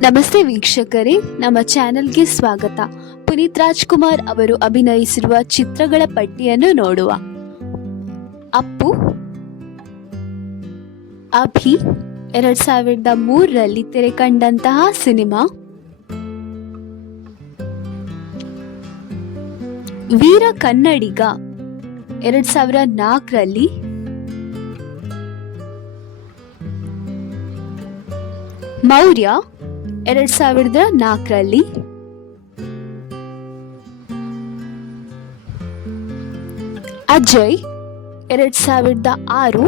ನಮಸ್ತೆ ವೀಕ್ಷಕರೇ, ನಮ್ಮ ಚಾನೆಲ್ಗೆ ಸ್ವಾಗತ. ಪುನೀತ್ ರಾಜ್ಕುಮಾರ್ ಅವರು ಅಭಿನಯಿಸಿರುವ ಚಿತ್ರಗಳ ಪಟ್ಟಿಯನ್ನು ನೋಡುವ. ಅಪ್ಪು. ಅಭಿ. ಎರಡ್ ಸಾವಿರದ ಮೂರರಲ್ಲಿ ತೆರೆ ಕಂಡಂತಹ ಸಿನಿಮಾ. ವೀರ ಕನ್ನಡಿಗ. ಎರಡ್ ಸಾವಿರ ನಾಲ್ಕರಲ್ಲಿ. ಮೌರ್ಯ. ಎರಡ್ ಸಾವಿರದ ನಾಲ್ಕರಲ್ಲಿ ಅಜಯ್ ಎರಡ್ ಸಾವಿರದ ಆರು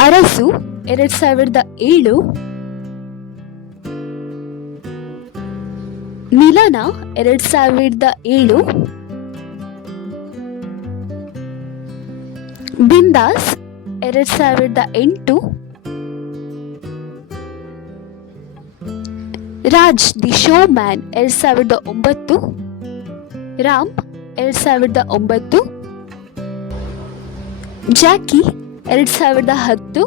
ಅರಸು ಎರಡ್ ಸಾವಿರದ ಏಳು ಮಿಲನ ಎರಡ್ ಸಾವಿರದ ಏಳು ಬಿಂದಾಸ್ ಎರಡ್ ಸಾವಿರದ ಎಂಟು ರಾಜ್ ದಿ ಶೋ ಮ್ಯಾನ್ ಎರಡು ಸಾವಿರದ ಒಂಬತ್ತು ರಾಮ್ ಎರಡು ಸಾವಿರದ ಒಂಬತ್ತು ಜಾಕಿ ಎರಡು ಸಾವಿರದ ಹತ್ತು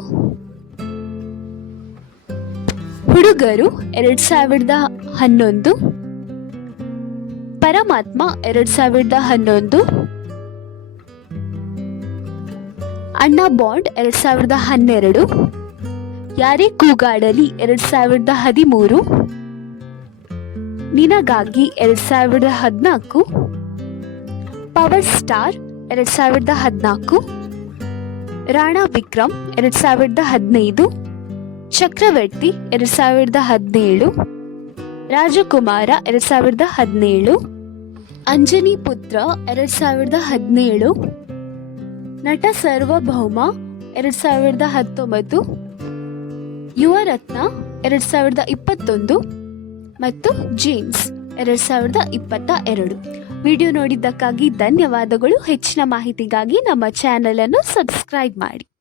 ಹುಡುಗರು ಎರಡು ಸಾವಿರದ ಹನ್ನೊಂದು ಪರಮಾತ್ಮ ಎರಡ್ ಸಾವಿರದ ಹನ್ನೊಂದು ಅಣ್ಣ ಬಾಂಡ್ ಎರಡ್ ಸಾವಿರದ ಹನ್ನೆರಡು, ಯಾರೇ ಕೂಗಾಡಲಿ ಎರಡ್ ಸಾವಿರದ ಹದಿಮೂರು, ನಿನಗಾಗಿ ಎರಡ್ ಸಾವಿರದ ಹದಿನಾಲ್ಕು, ಪವರ್ ಸ್ಟಾರ್ ಎರಡ್ ಸಾವಿರದ ಹದಿನಾಲ್ಕು, ರಾಣಾ ವಿಕ್ರಮ್ ಎರಡ್ ಸಾವಿರದ ಹದಿನೈದು, ಚಕ್ರವರ್ತಿ ಎರಡ್ ಸಾವಿರದ ಹದಿನೇಳು, ರಾಜಕುಮಾರ ಎರಡ್ ಸಾವಿರದ ಹದಿನೇಳು, ಅಂಜನಿ ಪುತ್ರ ಎರಡ್ ಸಾವಿರದ ಹದಿನೇಳು ನಟ ಸರ್ವಭೌಮ, ಎರಡ್ ಸಾವಿರದ ಹತ್ತೊಂಬತ್ತು. ಯುವರತ್ನ, ಎರಡ್ ಸಾವಿರದ ಇಪ್ಪತ್ತೊಂದು. ಮತ್ತು ಜೇಮ್ಸ್ ಎರಡ್ ಸಾವಿರದ ಇಪ್ಪತ್ತ ಎರಡು. ವಿಡಿಯೋ ನೋಡಿದ್ದಕ್ಕಾಗಿ ಧನ್ಯವಾದಗಳು. ಹೆಚ್ಚಿನ ಮಾಹಿತಿಗಾಗಿ ನಮ್ಮ ಚಾನೆಲ್ ಅನ್ನು ಸಬ್ಸ್ಕ್ರೈಬ್ ಮಾಡಿ.